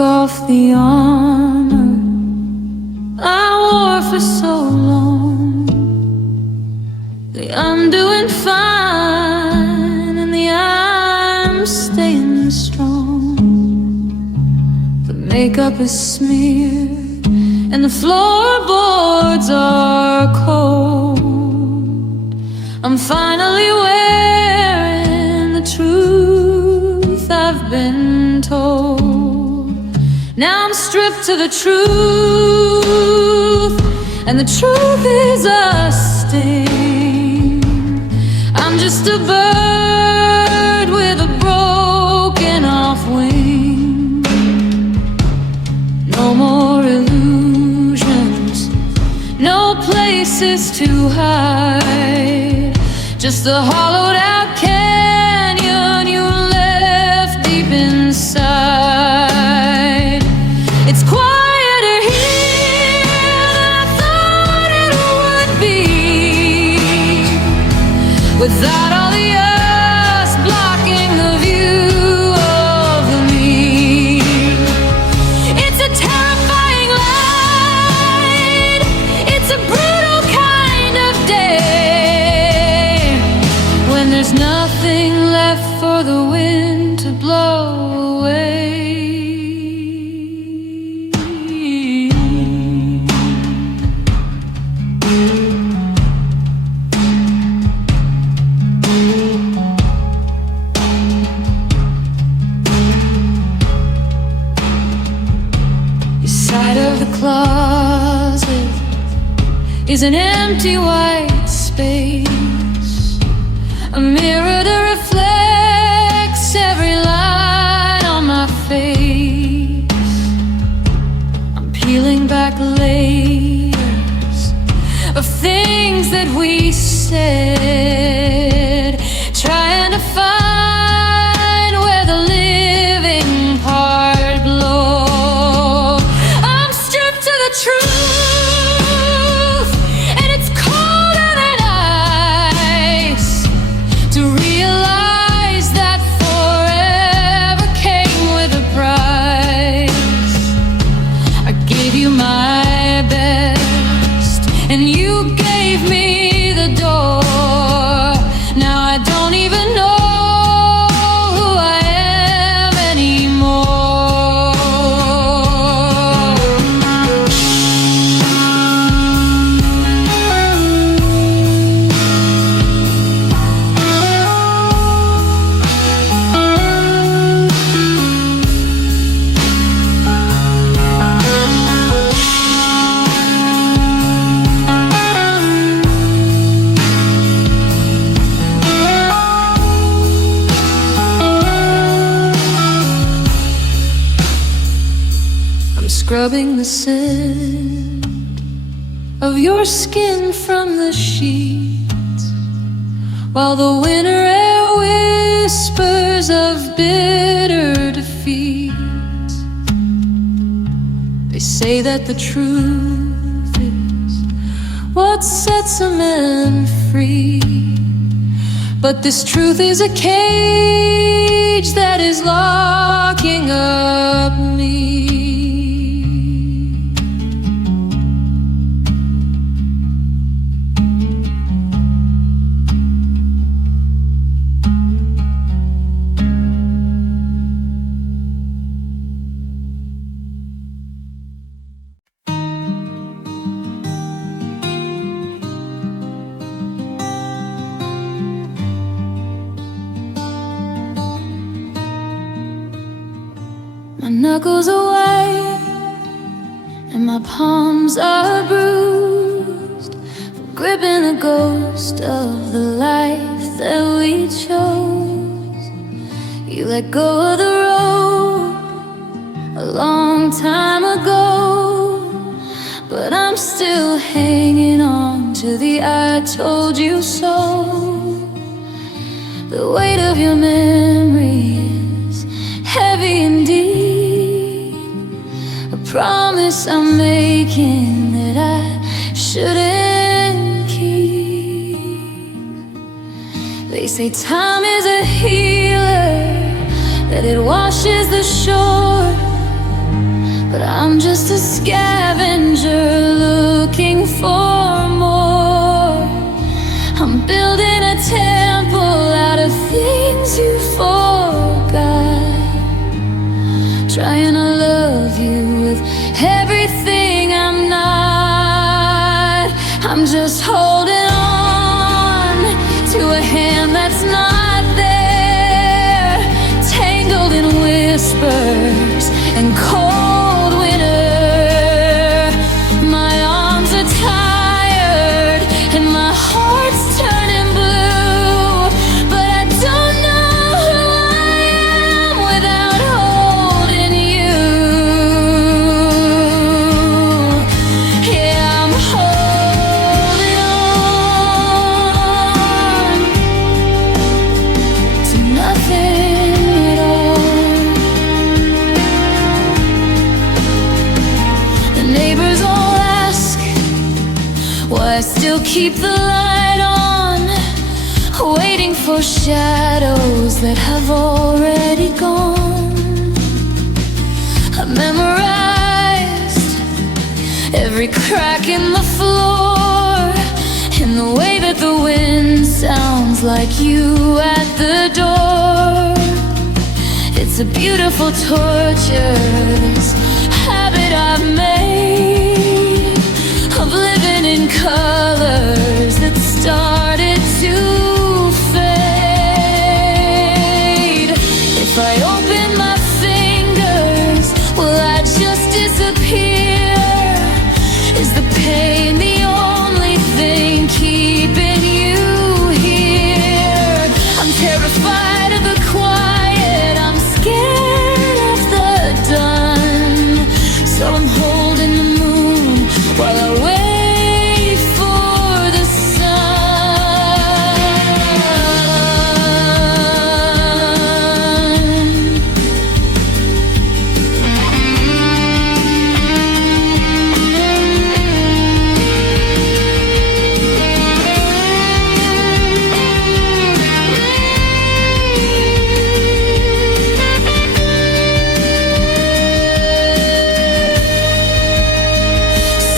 off the armor I wore for so long. I'm doing fine, and I'm staying strong. The makeup is smeared, and the floorboards are cold. I'm finally wearing the truth I've been told. Now I'm stripped to the truth, and the truth is a sting. I'm just a bird with a broken off wing. No more illusions, no places to hide. Just a hollowed out canyon you left deep inside. It's quieter here than I thought it would be, without all the us blocking the view of me. It's a terrifying light, it's a brutal kind of day, when there's nothing left for the wind to blow away. Closet is an empty white space, a mirror that reflects every line on my face. I'm peeling back layers of things that we said, trying to find where the living part blows. Truth, and it's colder than ice to realize that forever came with a price. I gave you my best, and you gave me the door. Now I don't even know who I am anymore. Scrubbing the scent of your skin from the sheets, while the winter air whispers of bitter defeat. They say that the truth is what sets a man free, but this truth is a cage that is locking up me. My knuckles are white and my palms are bruised from gripping the ghost of the life that we chose. You let go of the rope a long time ago, but I'm still hanging on to the I told you so. The weight of your memory is heavy and deep, a promise I'm making that I shouldn't keep. They say time is a healer, that it washes the shore, I'm just a scavenger looking for more. I'm building a temple out of things you forgot, trying to love you with everything I'm not. I'm just holding on to a hand that's not there, tangled in whispers and cold winter. My arms are tired and my heart's turning blue, but I don't know who I am without holding you. Yeah, I'm holding on to nothing at all. The neighbors all ask why I still keep the light on, waiting for shadows that have already gone. I memorized every crack in the floor, in the way that the wind sounds like you at the door. It's a beautiful torture, this habit I've made of living in colors that started to fade. If I open my fingers, will I just disappear? Is the pain the only thing keeping you here? I'm terrified of the quiet, I'm scared of the done, so I'm holding the moon while I wait for the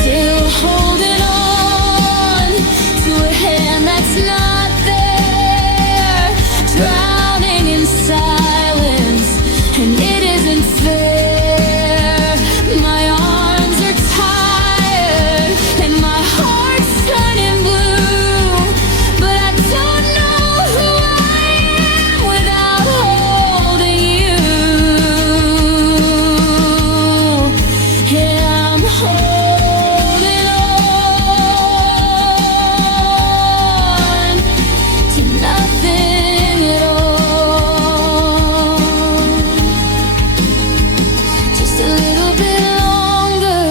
still holding on to a hand that's not there, drowning in silence, and it isn't fair. My arms are tired and my heart's turning blue, but I don't know who I am without holding you. Yeah, I'm holding on to nothing at all. Just a little bit longer,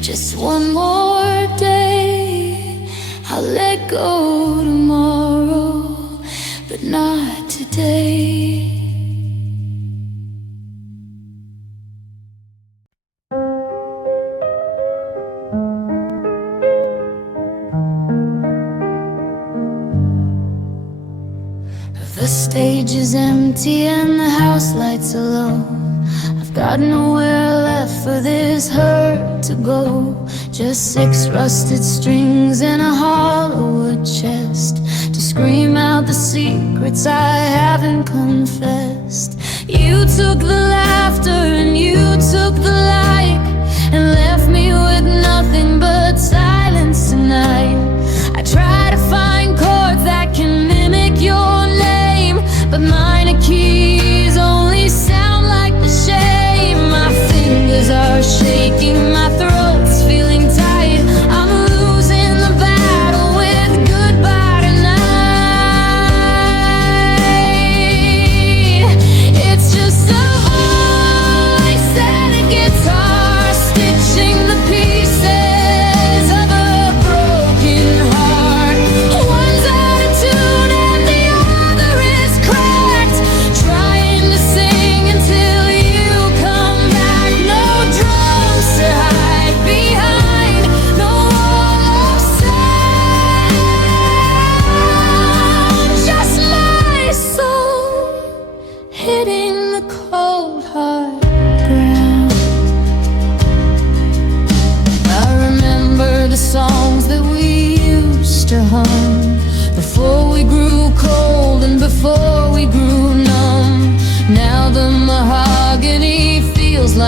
just one more day. I'll let go tomorrow, but not today. The stage is empty and the house lights are low. I've got nowhere left for this hurt to go. Just 6 rusted strings and a hollow wood chest to scream out the secrets I haven't confessed. You took the laughter and you took the light, and left me with nothing but silence tonight. I try to find chords that can mimic your name, but minor keys only sound like the shame. My fingers are shaking, my throat's feeling tight. I'm losing the battle with goodbye tonight. It's just a voice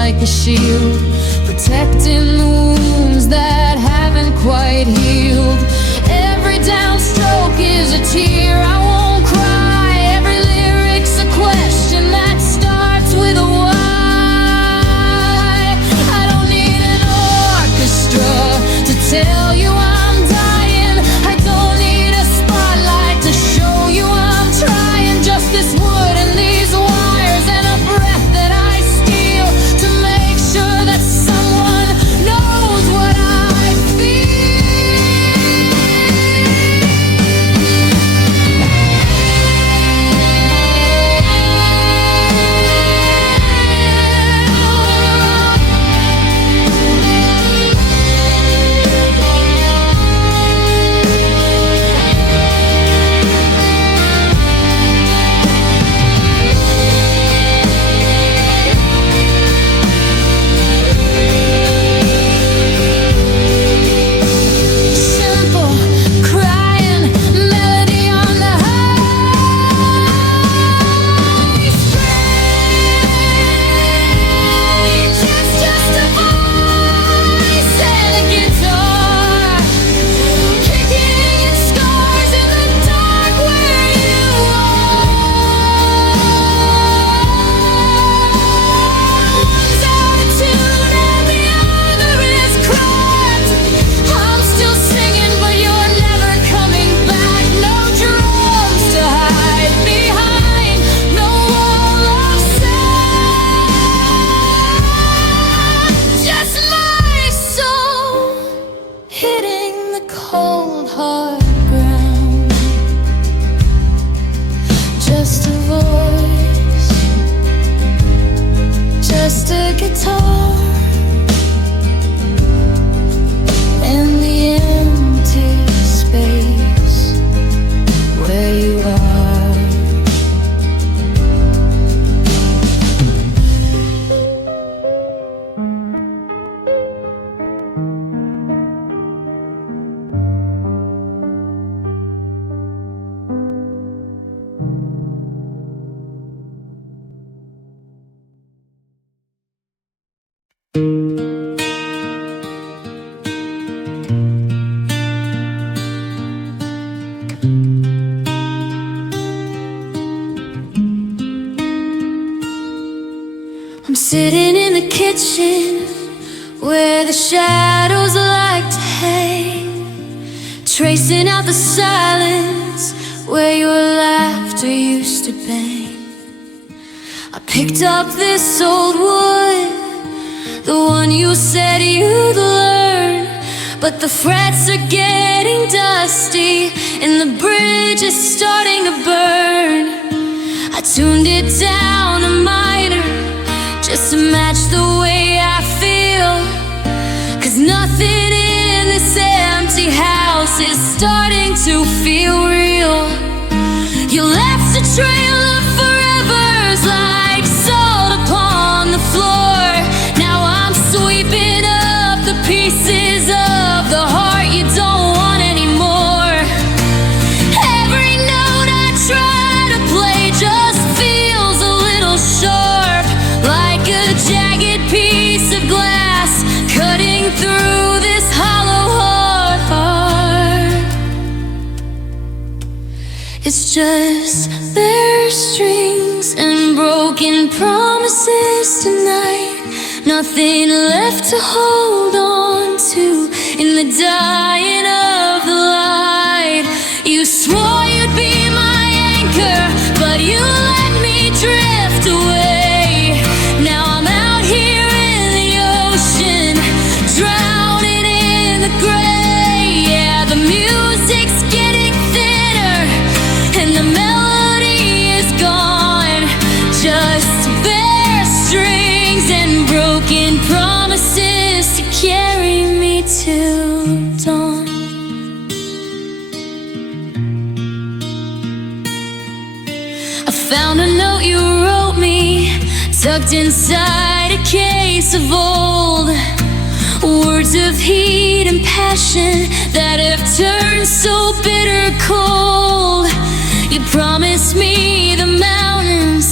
like a shield, protecting the wounds that haven't quite healed. Every downstroke is a tear I won't cry. Every lyric's a question that starts with a why. I don't need an orchestra to tell you I'm dying. I don't need a spotlight to show you I'm trying. Just this wood and these wires and a breath that I steal to make sure that someone knows what I feel. Simple, crying melody on the high string. Just a voice and a guitar, kicking scars in the dark where you are. One's out of tune and the other is cracked. I'm still singing, but you're never coming back. No drums to hide behind, no wall of sound. Just my soul hitting the cold hard ground. Just a voice, just a guitar, and the empty space where you are. I'm sitting in the kitchen where the shadows like to hang, tracing out the silence where your laughter used to bang. I picked up this old wood, the one you said you'd learn, but the frets are getting dusty and the bridge is starting to burn. I tuned it down a minor just to match the way I feel, 'cause nothing in this empty house is starting to feel real. You left a trail of forevers like salt upon the floor. Now I'm sweeping up the pieces of the heart you don't want anymore. Every note I try to play just feels a little sharp, like a jagged piece of glass cutting through this hollow heart. It's just bare strings and broken promises tonight. Nothing left to hold on to in the dying of the light. You swore you'd be my anchor, but you let me drift away. Now I'm out here in the ocean, drowning in the gray. Yeah, the music's getting thinner and the melody is gone. Just bare strings and broken promises to carry me till dawn. I found a note you wrote me, tucked inside a case of old words of heat and passion that have turned so bitter cold. You promised me the mountains,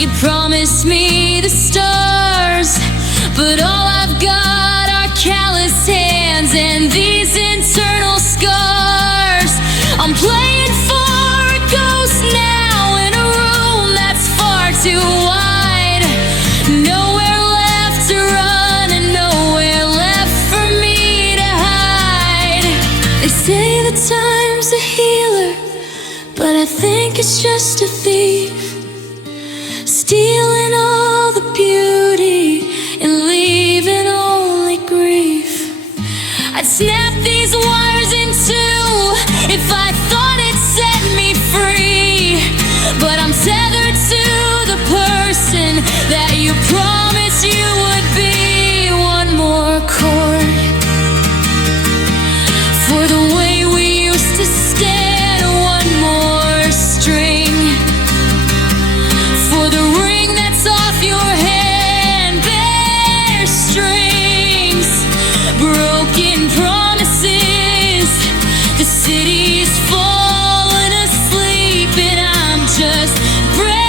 you promised me the stars. wounds and these internal scars. I'm playing for a ghost now in a room that's far too wide. Nowhere left to run and nowhere left for me to hide. They say that time's a healer, but I think it's just a thief, stealing all the beauty and leaving only grief. I'd snap these wires in two if I thought it set me free, but I'm tethered to the person that you promised you would be. One more chord for the way we used to stand, one more string for the ring that's off your hand. Bare strings, broken promises, the city's falling asleep and I'm just breaking.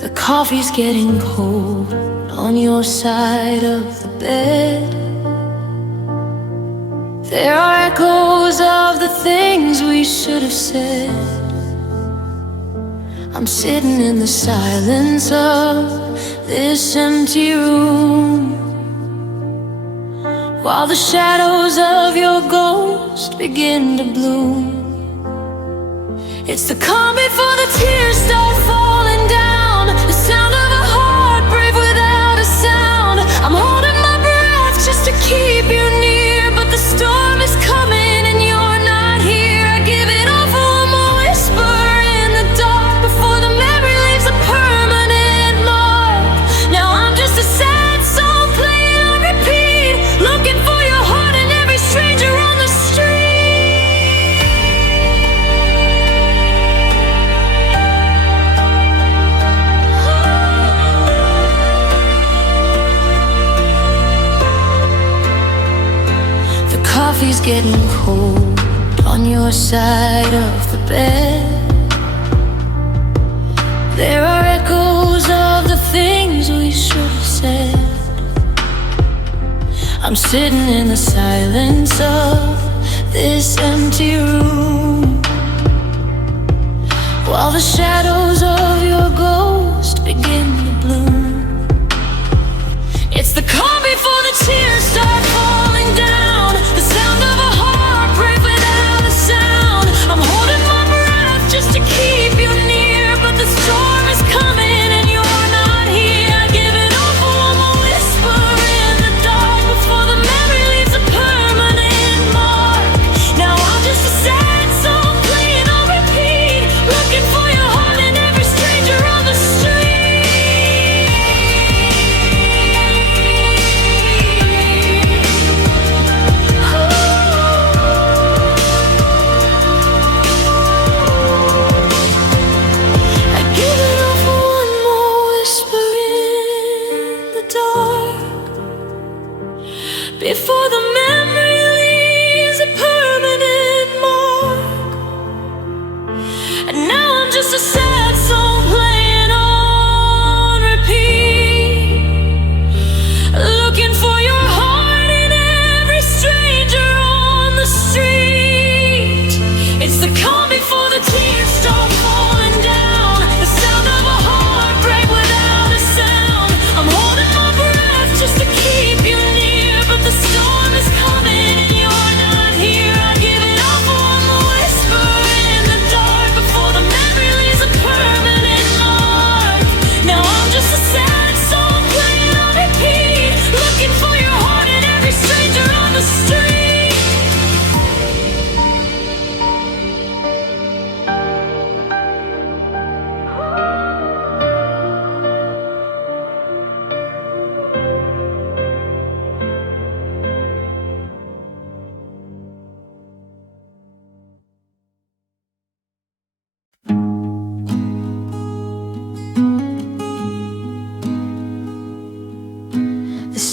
The coffee's getting cold on your side of the bed. There are echoes of the things we should have said. I'm sitting in the silence of this empty room while the shadows of your ghost begin to bloom. It's the calm before the tears start falling down, the sound of a heart brave without a sound. I'm holding my breath just to keep you near, but the storm is coming and you're not here. I give it all for one more whisper in the dark before the memory leaves a permanent mark. Now I'm just a sad song playing on repeat, looking for your heart in every stranger on the street. Coffee's getting cold on your side of the bed. There are echoes of the things we should have said. I'm sitting in the silence of this empty room while the shadows of your ghost begin to bloom. It's the calm before the tears start falling down, the sound of a heart brave without a sound. I'm holding my breath just to keep you near, but the storm is coming and you're not here. I give it all for one more whisper in the dark before the memory leaves a permanent mark. Now I'm just a sad song playing on repeat, looking for your heart in every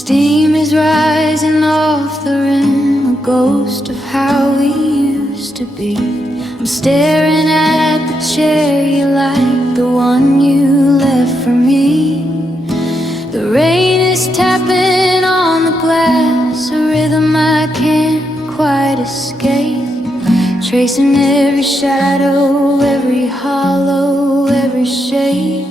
Steam is rising off the rim, a ghost of how we used to be. I'm staring at the chair you like, the one you left for me. The rain is tapping on the glass, a rhythm I can't quite escape, tracing every shadow, every hollow, every shape.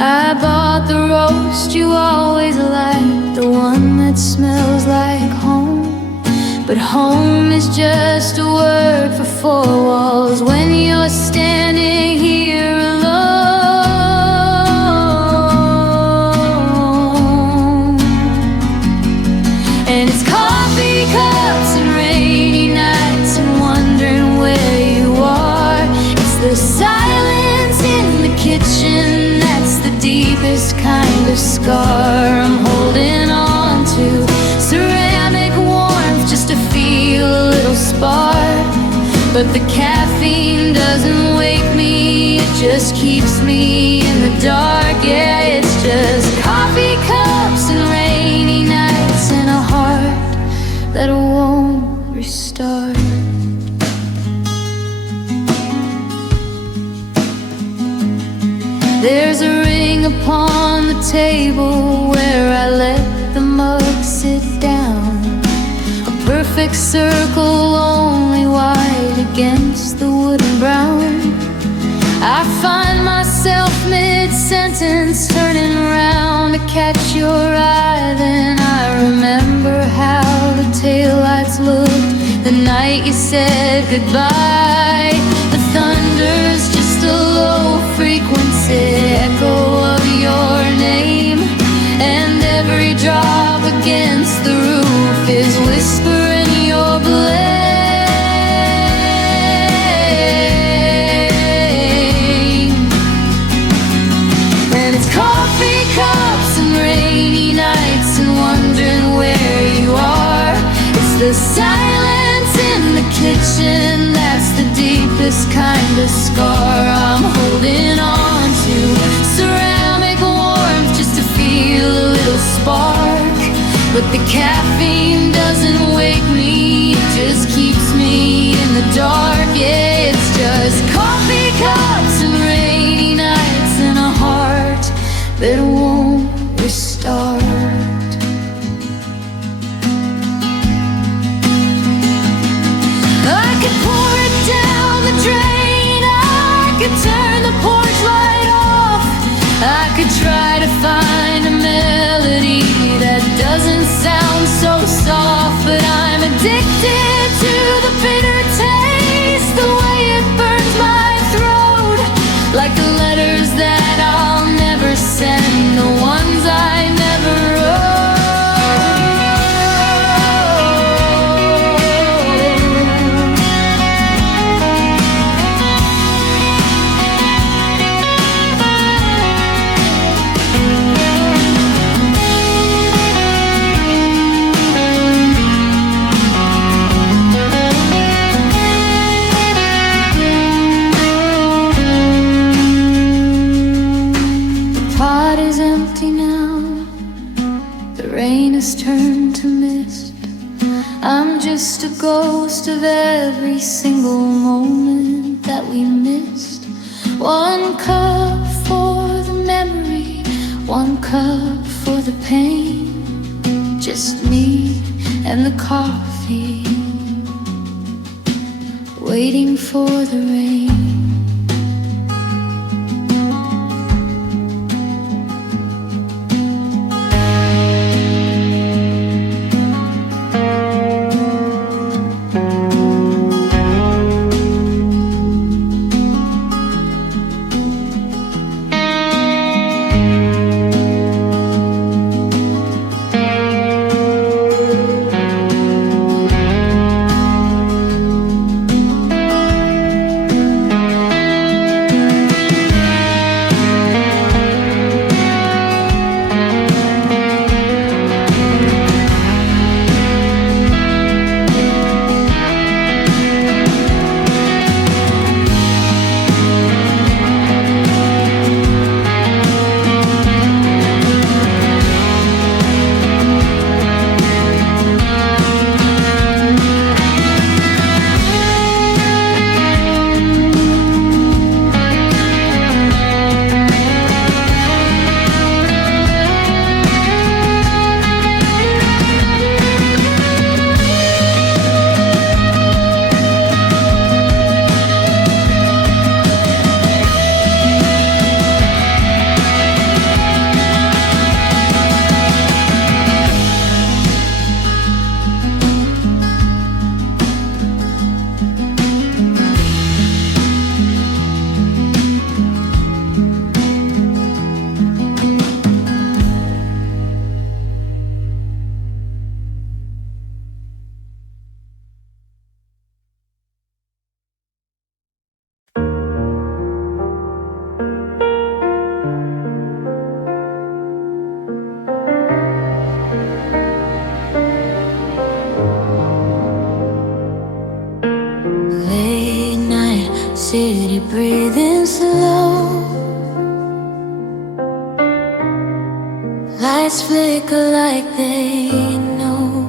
I bought the roast you always liked, the one that smells like home. But home is just a word for four walls when you're standing here alone. And it's coffee cups and rainy nights and wondering where you are. It's the silence in the kitchen, the deepest kind of scar I'm holding on to. Ceramic warmth just to feel a little spark, but the caffeine doesn't wake me, it just keeps me in the dark. Yeah, it's just coffee cups and rainy nights and a heart that won't restart. There's a ring upon the table where I let the mug sit down, a perfect circle, only white against the wood and brown. I find myself mid-sentence, turning around to catch your eye. Then I remember how the taillights looked the night you said goodbye. The thunder's just a low frequency echo of your name, and every drop against the roof is whispering your blame. And it's coffee cups and rainy nights and wondering where you are. It's the silence in the kitchen, that's the deepest kind of scar I'm holding on to. Ceramic warmth just to feel a little spark, but the caffeine doesn't wake me, it just keeps me in the dark. Yeah, it's just coffee cups and rainy nights and a heart that won't restart. I could pour it down the drain, I could turn the porch light off, I could try to find a melody that doesn't sound so soft, but I'm addicted to the bitter taste, the way it burns my throat, like the letters that I'll never send, the ones I never wrote. Turned to mist. I'm just a ghost of every single moment that we missed. One cup for the memory, one cup for the pain. Just me and the coffee, waiting for the rain. city breathing slow. Lights flicker like they know.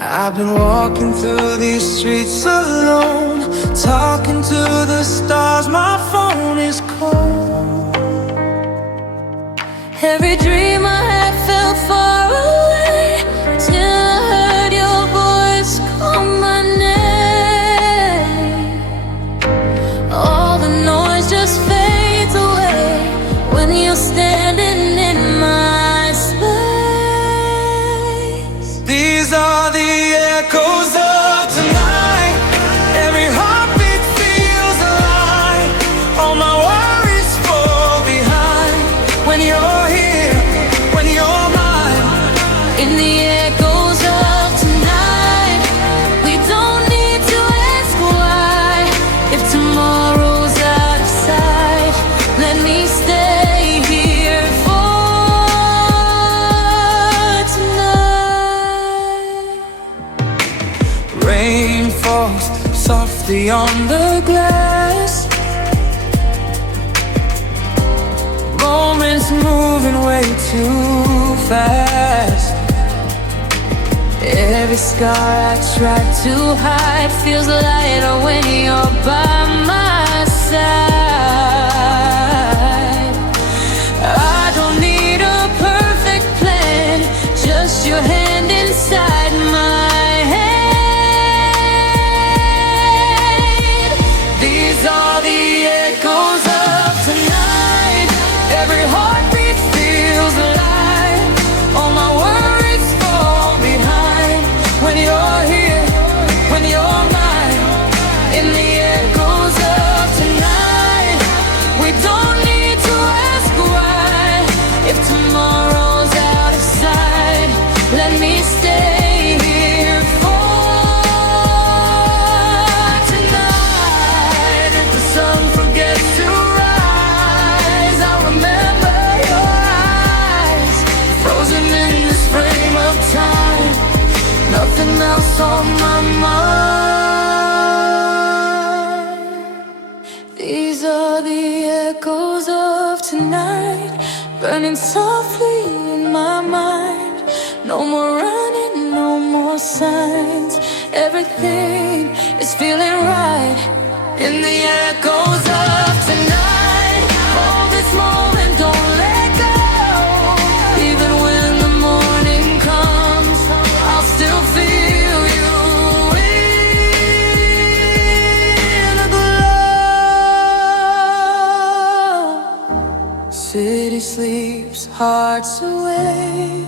I've been walking through these streets alone, talking to the stars, my phone is cold. Every dream I had felt far away, till I heard your voice call my name. All the noise just fades away when you're standing in my space. These are the echoes of tonight. Every heartbeat feels alive. All my worries fall behind when you're here, when you're mine. In the echoes of tonight, we don't need to ask why. If tomorrow's out of sight, let me stay here for tonight. Rain falls softly on the glass. Moments moving way too fast. Every scar I try to hide feels lighter when you're by my side. I don't need a perfect plan, just your hand inside my hand. These are the echoes of tonight. Every heartbeat feels alive. All my worries fall behind when you're here, when you're mine. In the echoes of tonight, we don't need to ask why. If tomorrow's out of sight, let me stay here for tonight. If the sun forgets to rise, I'll remember your eyes, frozen in this frame of time. Nothing else on my mind. These are the echoes of tonight, burning softly in my mind. No more running, no more signs. Everything is feeling right. In the echoes of tonight, hold this moment, don't let go. Even when the morning comes, I'll still feel you in the glow. City sleeps, hearts awake.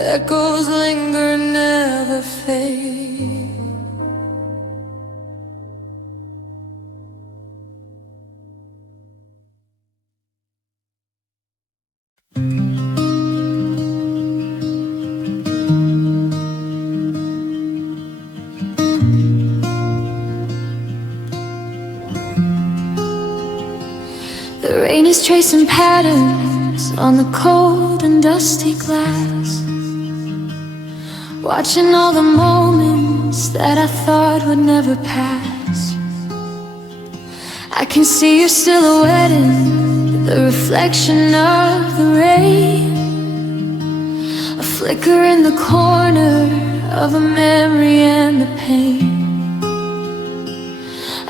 Echoes linger, never fade. The rain is tracing patterns on the cold and dusty glass, watching all the moments that I thought would never pass. I can see your silhouette in the reflection of the rain, a flicker in the corner of a memory and the pain.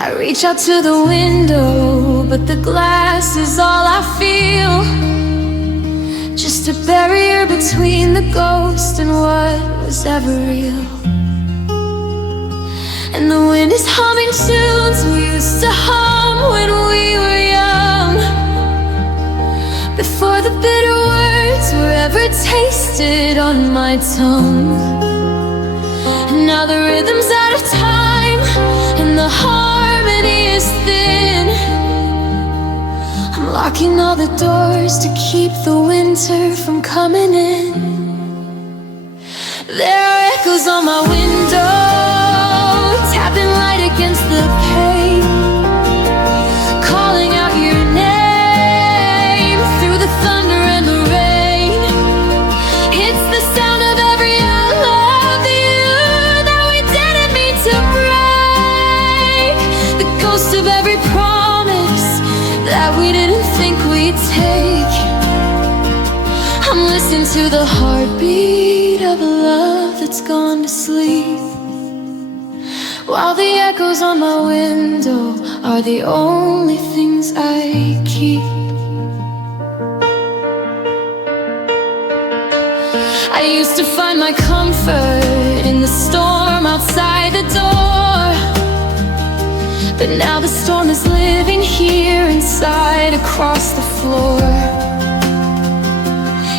I reach out to the window, but the glass is all I feel, just a barrier between the ghost and what was ever real. And the wind is humming tunes we used to hum when we were young, before the bitter words were ever tasted on my tongue. And now the rhythm's out of time and the harmony is thin. I'm locking all the doors to keep the winter from coming in. There are echoes on my window, tapping light against the pane, calling out your name through the thunder and the rain. It's the sound of every I love you that we didn't mean to the heartbeat of a love that's gone to sleep, while the echoes on my window are the only things I keep. I used to find my comfort in the storm outside the door, but now the storm is living here inside, across the floor.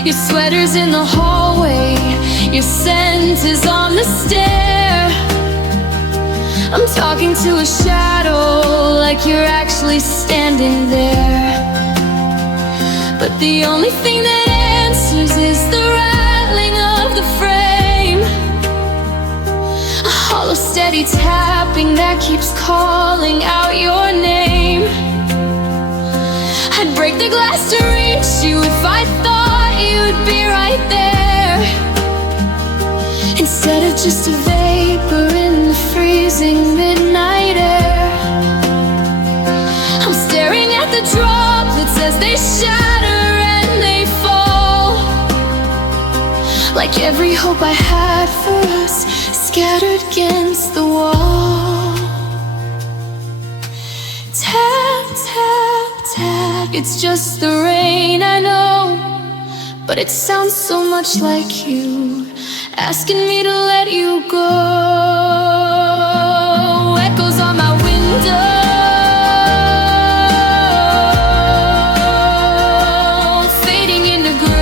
Your sweater's in the hallway, your scent is on the stair. I'm talking to a shadow like you're actually standing there, but the only thing that answers is the rattling of the frame, a hollow steady tapping that keeps calling out your name. I'd break the glass to reach you if I thought you'd be right there, instead of just a vapor in the freezing midnight air. I'm staring at the droplets as they shatter and they fall, like every hope I had for us scattered against the wall. Tap, tap, tap, it's just the rain, I know, but it sounds so much like you, asking me to let you go. Echoes on my window, fading into gray.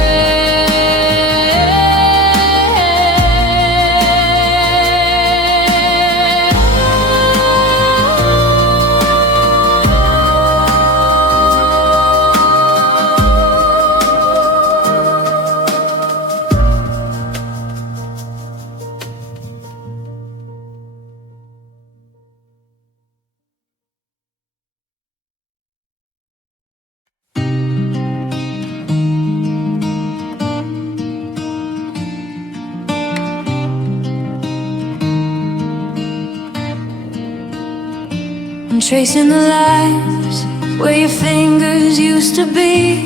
I'm tracing the lines where your fingers used to be.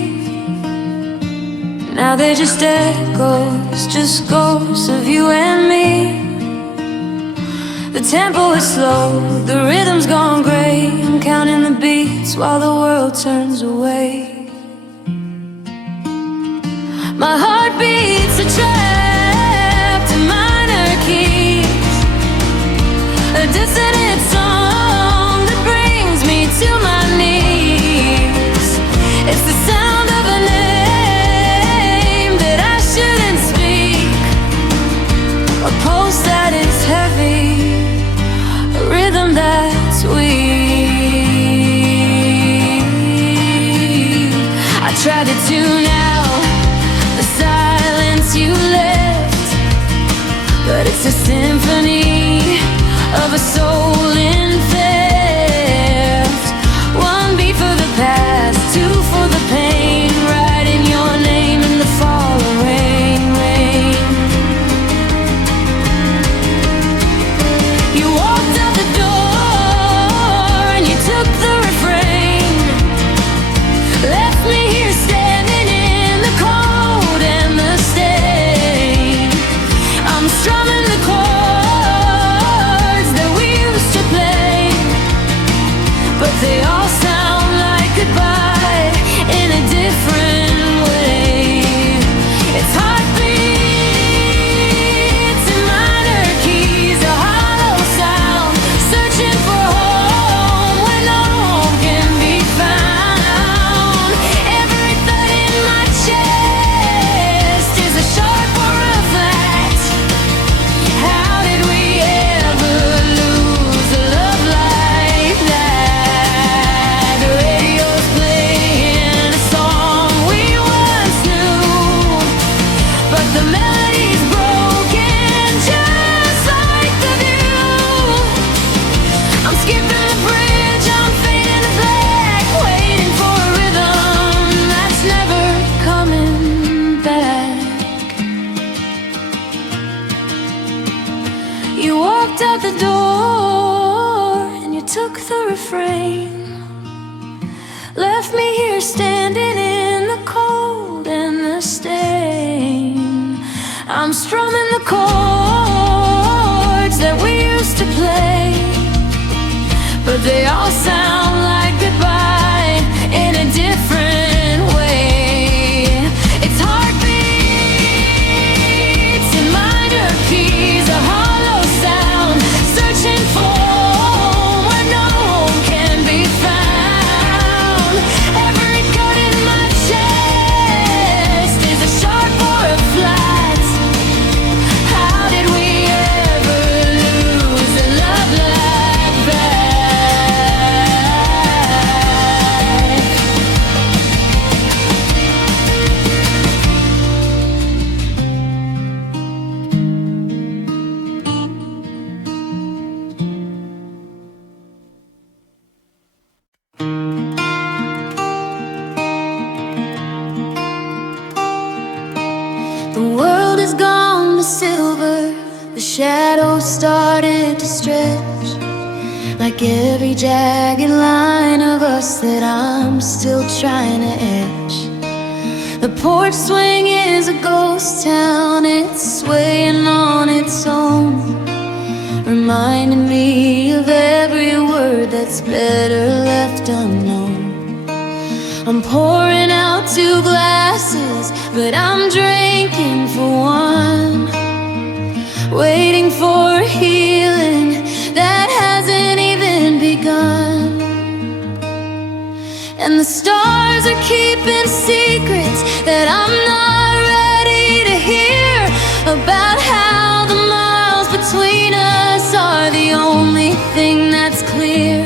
Now they're just echoes, just ghosts of you and me. The tempo is slow, the rhythm's gone gray. I'm counting the beats while the world turns away. My heart beats are trapped in minor keys, a dissonant song that brings me to my knees. It's the sound of a name that I shouldn't speak, a pulse that is heavy, a rhythm that's weak. I tried to tune out the silence you left, but it's a symphony of a soul in theft. One beat for the past, two for the pain, writing your name in the fall of rain, rain. You walked out the door and you took the refrain, left me here standing in the cold and the stain. I'm strumming the chords that we used to play, but they all sound like goodbye in a different way. It's heartbeats and minor keys, a hollow sound, searching for home when no home can be found. Every thud in my chest is a sharp or a flat. How did we ever lose a love like that? The radio's playing a song we once knew, but the melody's broken just like the view. I'm skipping the bridge, I'm fading to black, waiting for a rhythm that's never coming back. You walked out the door and you took the refrain, left me here standing in the cold and the stain. the chords that we used to play, but they all sound like goodbye in a different way. It's heartbeats and minor keys, a hollow sound, searching for home where no home can be found. Every cut in my chest is a sharp or a flat. How did we ever lose a love like that? The world has gone to silver, the shadows started to stretch, like every jagged line of us that I'm still trying to etch. The porch swing is a ghost town, it's swaying on its own, reminding me of every word that's better left unknown. I'm pouring out 2 glasses, but I'm drinking for one, waiting for a healing that hasn't even begun. And the stars are keeping secrets that I'm not ready to hear, about how the miles between us are the only thing that's clear.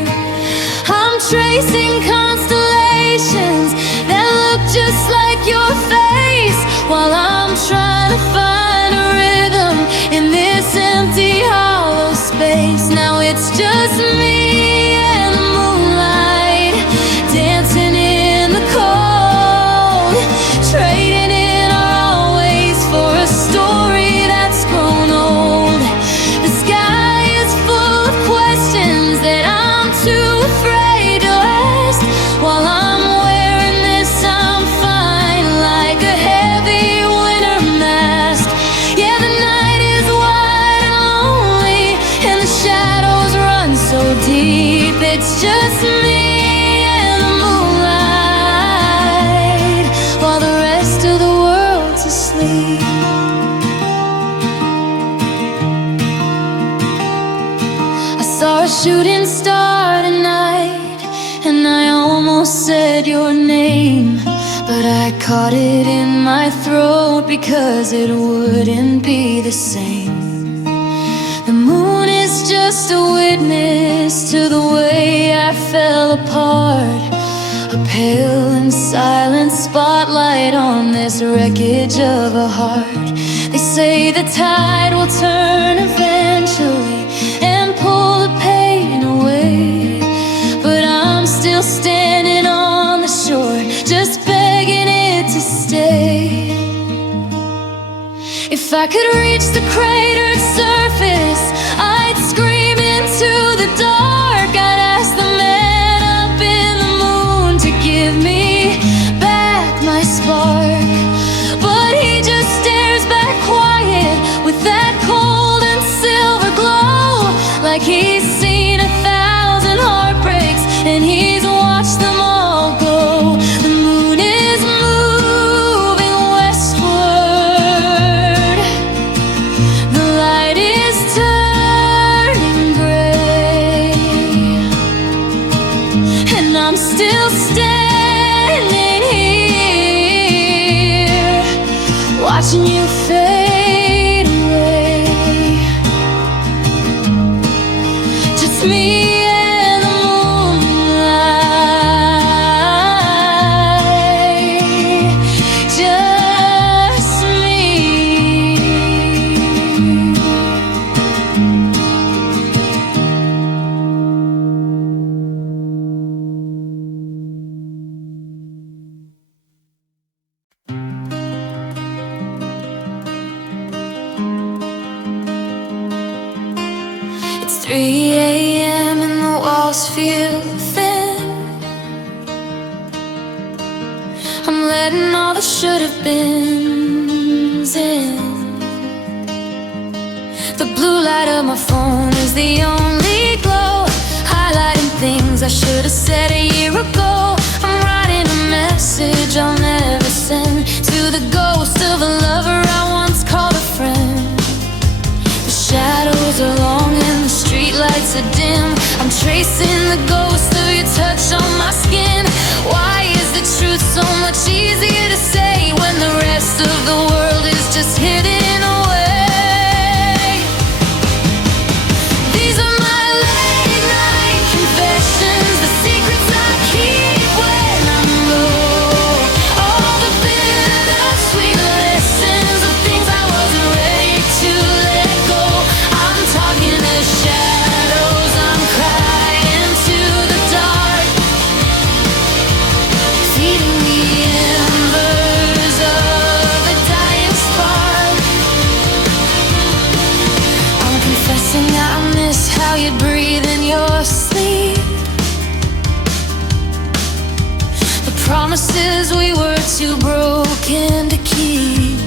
I'm tracing constellations that look just like your face, while I'm trying to find a rhythm in this empty hollow space. Now it's just me and the moonlight, dancing in the cold, trading in our always for a story that's grown old. The sky is full of questions that I'm too afraid to ask, while I'm wearing this I'm fine, like a heavy winter mask. Yeah, the night is wide and lonely, and the shadows run so deep. It's just me and the moonlight, while the rest of the world's asleep. I saw a shooting star tonight, and I almost said your name, but I caught it in my throat because it wouldn't be the same. The moon is just a witness to the way I fell apart, a pale and silent spotlight on this wreckage of a heart. They say the tide will turn eventually and pull the pain away, but I'm still standing on the shore, just begging it to stay. If I could reach the cratered surface, I'd scream into the dark. I'd ask the man up in the moon to give me back my spark, but he just stares back quiet with that cold and silver glow, like he's seen 1,000 heartbreaks and he's watched them all go. The moon is moving westward, the light is turning gray, and I'm still standing here, watching you fade away. Just me and the moonlight, just me. It's 3 a.m. and the walls feel thin. I'm letting all the should have beens in. The blue light of my phone is the only glow, highlighting things I should have said a year ago. I'm writing a message I'll never send to the ghost of a lover I once called a friend. The shadows are long and the streetlights are dim. I'm tracing the ghost of your touch on my skin. Why is the truth so much easier to say when the rest of the world is just hidden away? These are my late night confessions, the secrets I keep when I'm low. All the bittersweet lessons of things I wasn't ready to let go. I'm talking to shadows, I'm crying to the dark, feeding the embers of a dying spark. I'm confessing I miss how you'd breathe in your sleep, the promises we were too broken to keep.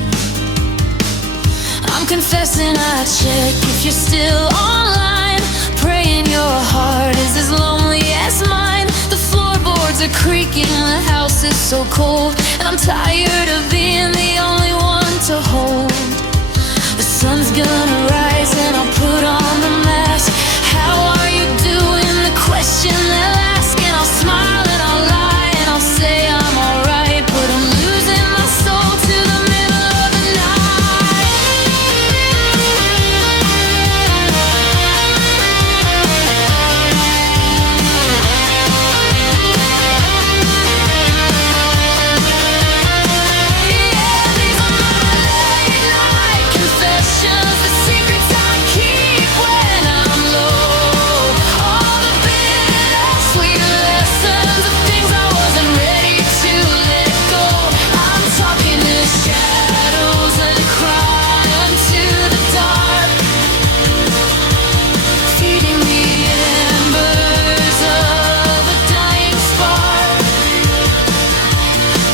I'm confessing I check if you're still online, praying your heart is as lonely as mine. The floorboards are creaking, the house is so cold, and I'm tired of being the only one to hold. The sun's gonna rise and I'll put on the mask. How are you doing? The question they'll ask, and I'll smile and I'll lie and I'll say I'm alright, but I'm losing my soul to the middle of the confessions, the secrets I keep when I'm low. All the bittersweet lessons of things I wasn't ready to let go. I'm talking to shadows and crying to the dark, feeding the embers of a dying spark.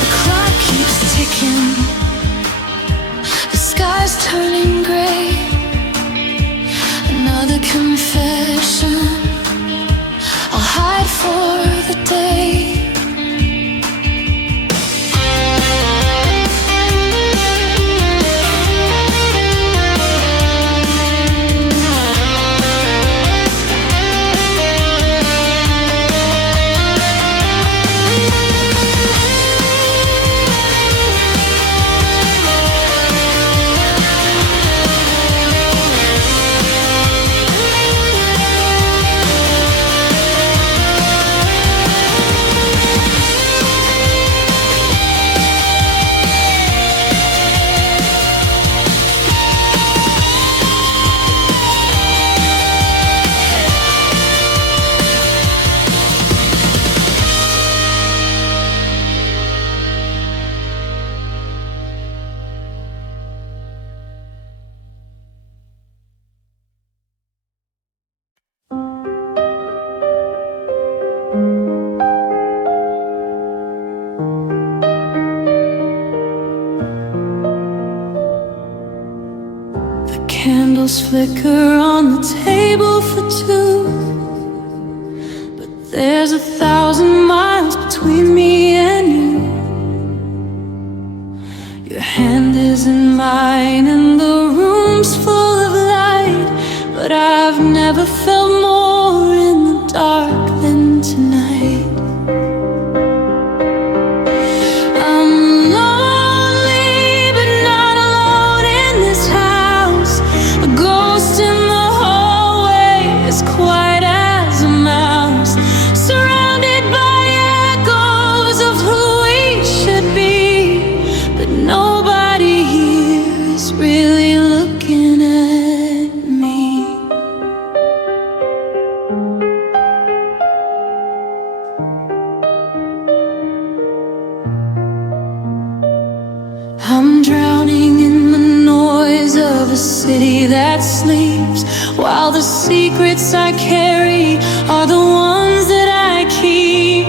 The clock keeps ticking, the sky's turning gray. Another confession I'll hide for the day. Candles flicker on the table for two, but there's 1,000 miles between me and you. Your hand is in mine and the room's full of light, but I've never felt more in the dark than tonight. I'm drowning in the noise of a city that sleeps, while the secrets I carry are the ones that I keep.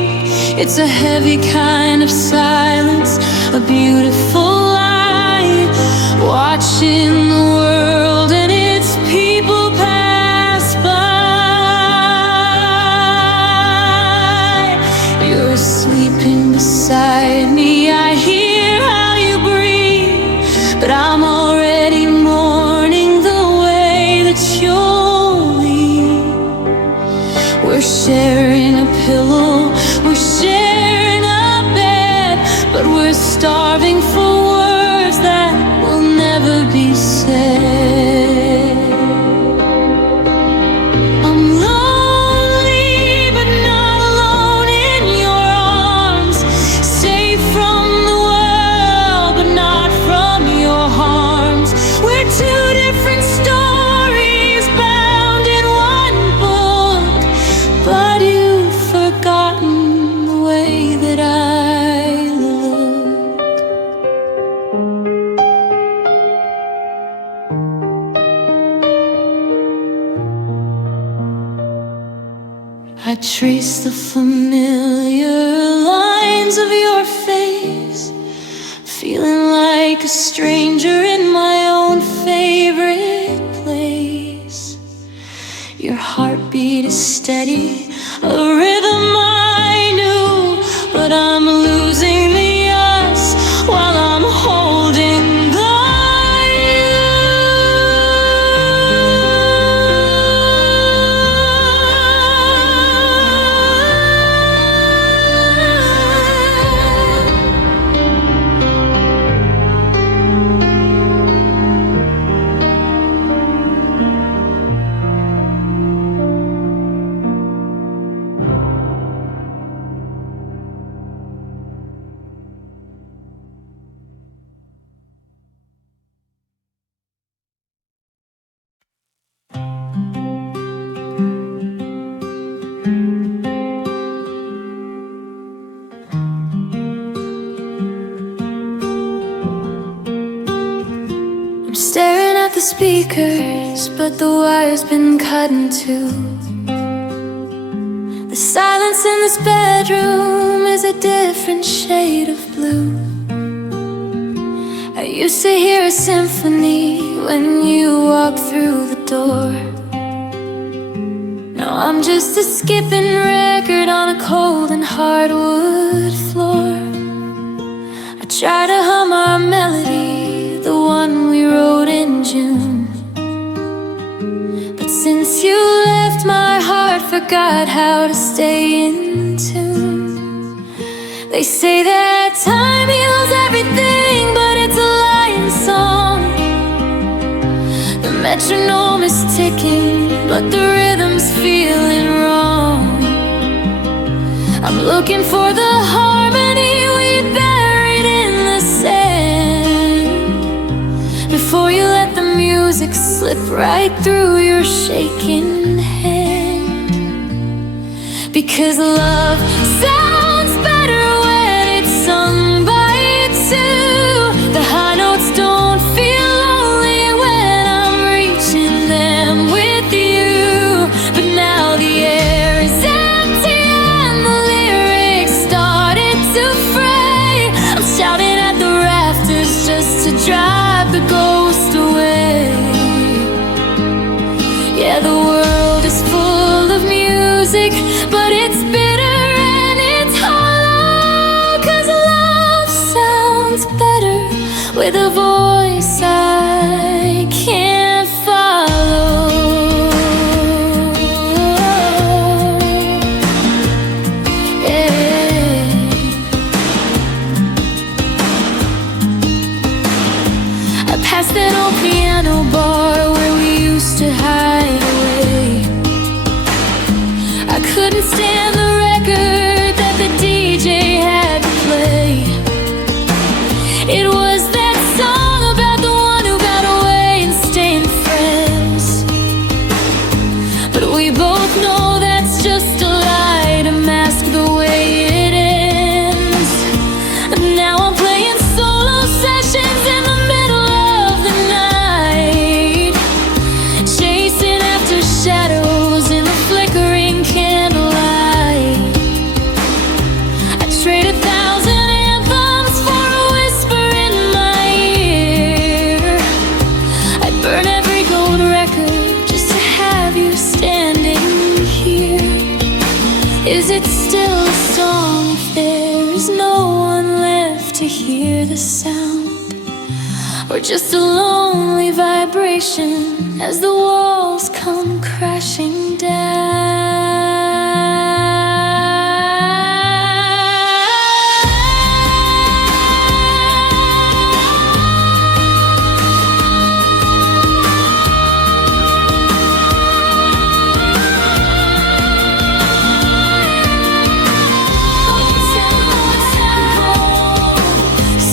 It's a heavy kind of silence, a beautiful lie, watching the world and its I trace the familiar lines of your face, feeling like a stranger in my own favorite place. Your heartbeat is steady, a rhythm I knew, but I'm losing the us while I'm holding the staring at the speakers, but the wire's been cut in two. The silence in this bedroom is a different shade of blue. I used to hear a symphony when you walked through the door. Now I'm just a skipping record on a cold and hardwood floor. I try to hum our melody, the one we wrote in June. But since you left, my heart forgot how to stay in tune. They say that time heals everything, but it's a lying song. The metronome is ticking, but the rhythm's feeling wrong. I'm looking for the harmony we buried in the sand, before you let the music slip right through your shaking hand. Because love sounds better when it's sung by two. The high notes don't feel lonely when I'm reaching them with you. But now the air is empty and the lyrics started to fray. I'm shouting at the rafters just to drive the ghost away. Yeah, the world is full of music, but it's bitter and it's hollow. 'Cause love sounds better with a voice I can't follow. Yeah. I passed that old piano bar where we used to hide away. I couldn't stand the record that the DJ had to play. It was that song about the one who got away and staying friends. But we both know that's just a lie to mask the way it ends. And now I'm playing solo sessions in the middle of the night, chasing after shadows in the flickering candlelight. I trade 1,000 anthems for a whisper in my ear. I'd burn every gold record just to have you standing here. Is it still a song if there's no one left to hear the sound? Or just a lonely vibration as the walls come crashing down?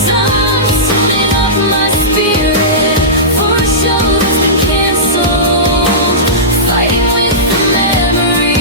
Some sitting up my spirit for a show that's been canceled, fighting with the memory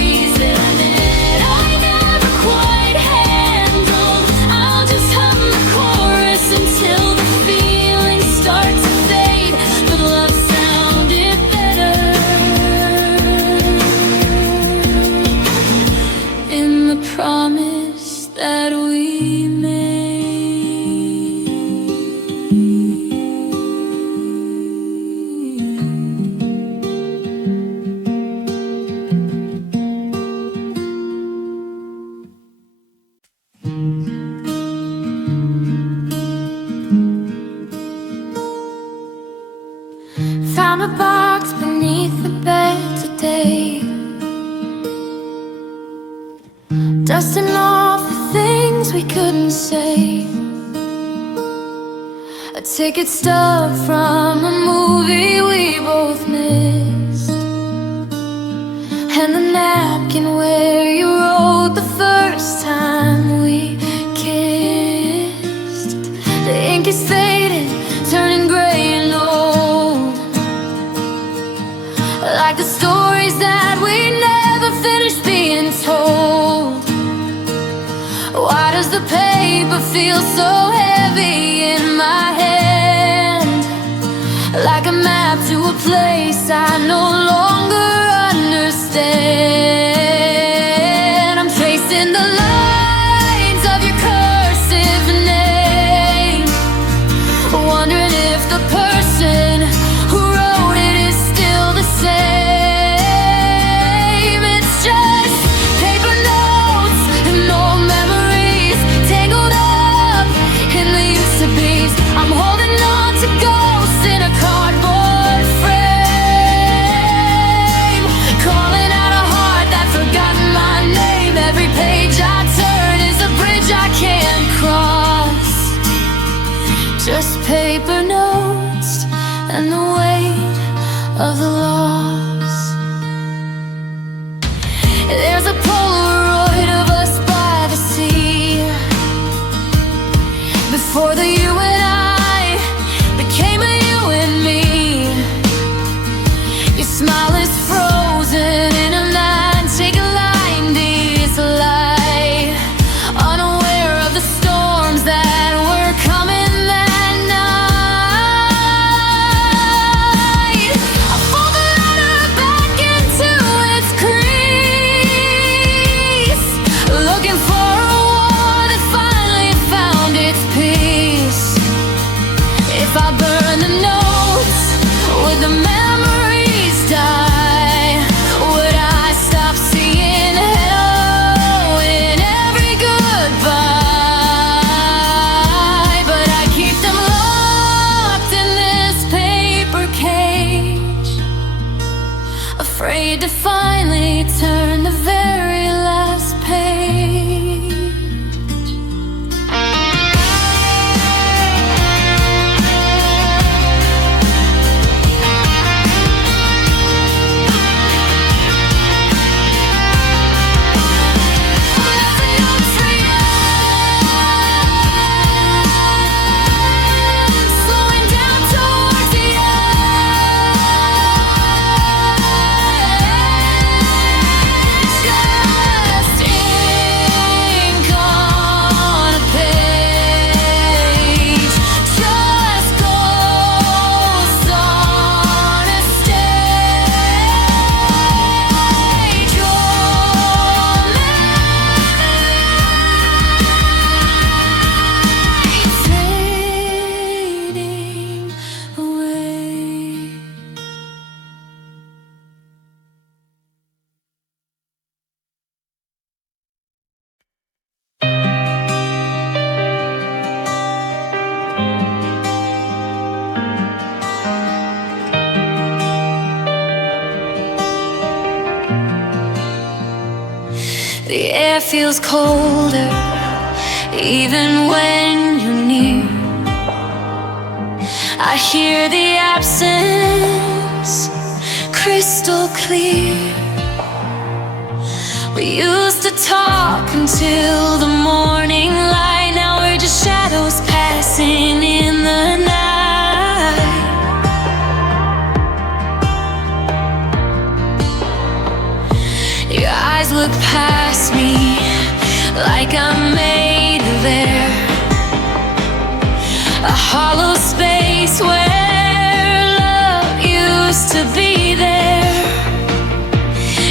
a box beneath the bed today, dusting off the things we couldn't say. A ticket stub from a movie we both missed, and the napkin where you wrote the first time we kissed. The ink is faded, turning gray and old, like the stories that we never finished being told. Why does the paper feel so heavy in my hand, like a map to a place I no longer understand? I'm tracing the lines of your cursive name, wondering if the person who wrote it is still the same. It's just paper notes and old memories tangled up in the used-to-bes. I'm holding on to ghosts in a cardboard frame, calling out a heart that forgot my name. Every page I turn is a bridge I can't cross, just paper notes and the weight of the loss. There's a Polaroid of us by the sea, before the you and I became a you and me. Your smile is frozen in a line, take a line, this light, unaware of the storms that were coming that night. I fold the letter back into its crease, looking for a war that finally found its peace. If I burn the notes, would the memories die? Would I stop seeing hell in every goodbye? But I keep them locked in this paper cage, afraid to finally turn the very last page. Slowing down towards the edge, just ink on a page, just ghosts on a stage. Your fading away. The air feels colder, even when you're near. I hear the absence crystal clear. We used to talk until the morning light. Now we're just shadows passing in the night. Your eyes look past me like I'm made of air, a hollow space where love used to be there.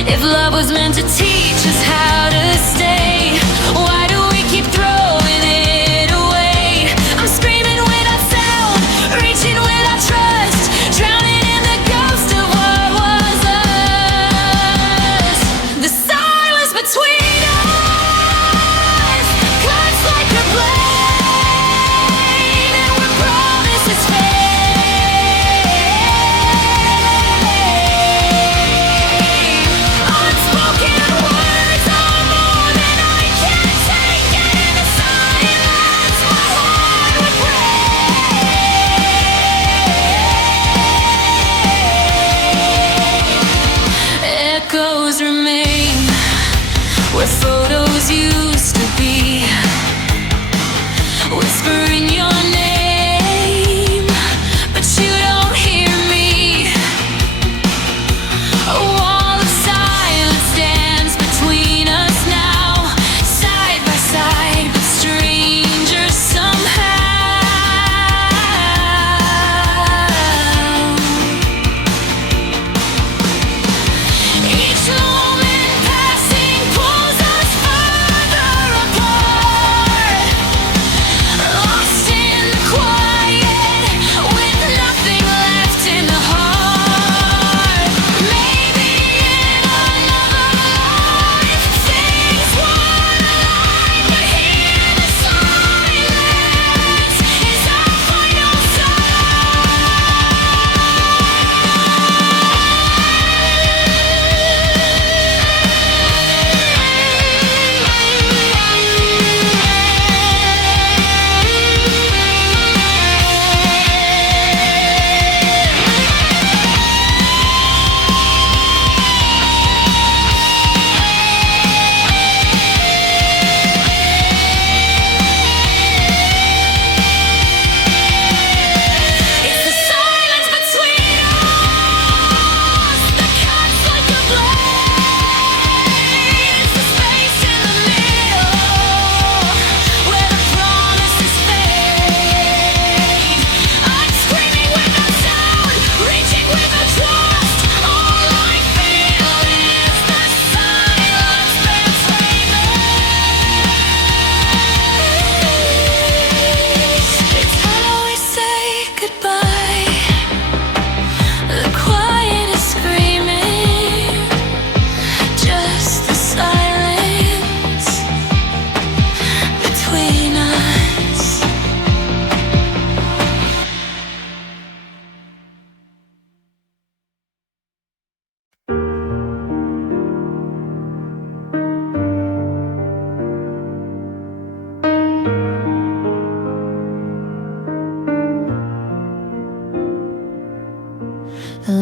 If love was meant to teach us how to stay, why do we keep throwing it away? I'm screaming without sound, reaching without trust, drowning in the ghost of what was us. The silence between us cuts like a blade, and we're promises fade.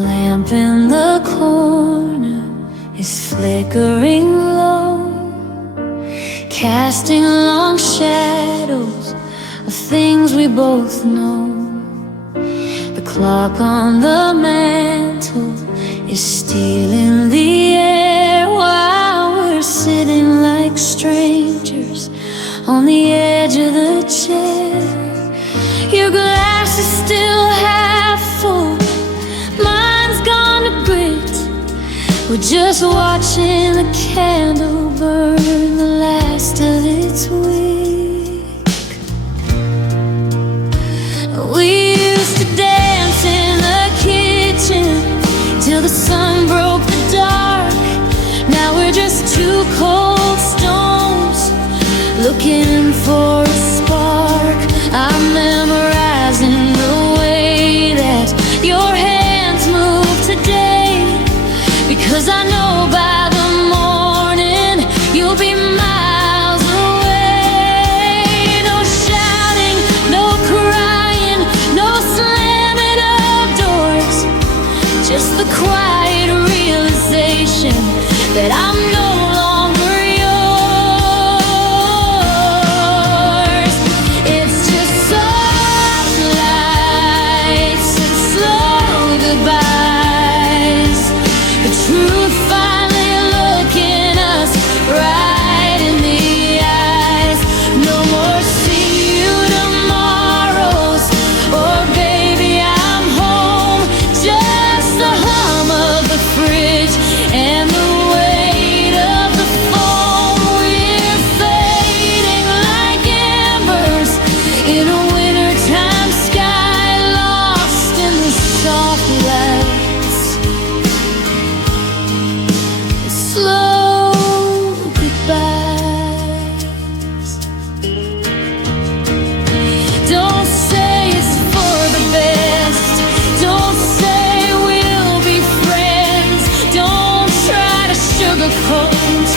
lamp in the corner is flickering low, casting long shadows of things we both know. The clock on the mantle is stealing the air while we're sitting like strangers on the edge of the chair. Your glass is still half full, mine's gone to grit. We're just watching the candle burn the last of its wick. We used to dance in the kitchen till the sun broke the dark. Now we're just two cold stones looking for a spark. I'm memorizing the way that your hands move today, because I know by the morning you'll be miles away. No shouting, no crying, no slamming of doors, just the quiet realization that I'm no longer yours. It's just soft lights and slow goodbyes, the truth finally looking us right in the eyes. No more see you tomorrows, or baby I'm home. Just the hum of the fridge and the weight of the foam. We're fading like embers in a wintertime sky, lost in the soft lights. Slow goodbyes. Don't say it's for the best, don't say we'll be friends, don't try to sugarcoat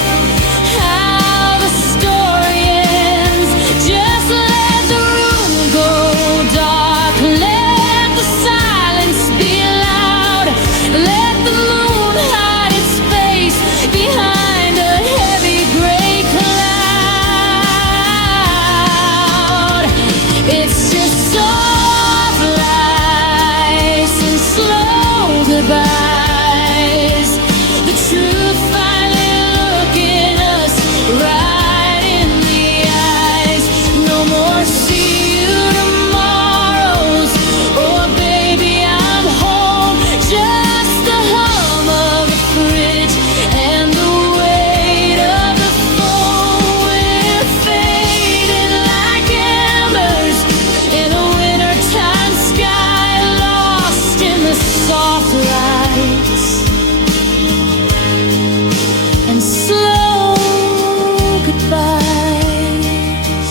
how the story ends. Just let the room go dark, let the silence be loud, let the moon hide its face behind a heavy gray cloud. It's just soft lights and slow goodbyes, the truth finally looking us right in the eyes. No more see you tomorrows, or baby I'm home. Just the hum of the fridge and the weight of the phone. We're fading like embers in a wintertime sky, lost in the soft lights and slow goodbyes.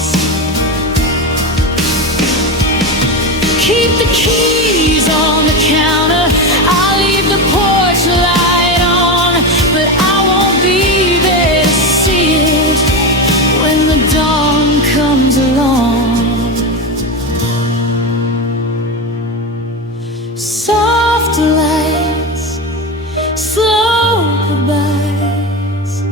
Keep the keys on the counter, I'll leave the porch light on, but I won't be there to see it when the dawn comes along. Soft lights, slow goodbyes.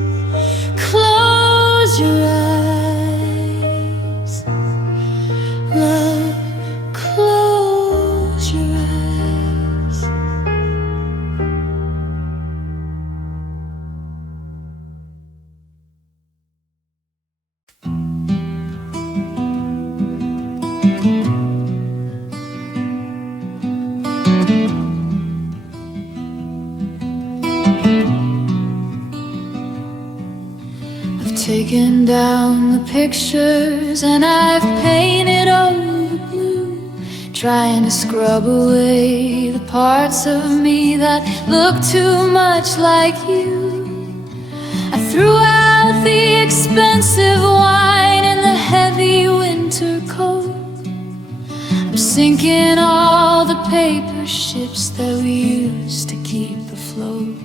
Close your eyes, love, close your eyes. I've taken down the pictures and I've painted over blue, trying to scrub away the parts of me that look too much like you. I threw out the expensive wine and the heavy winter coat. I'm sinking all the paper ships that we used to keep afloat.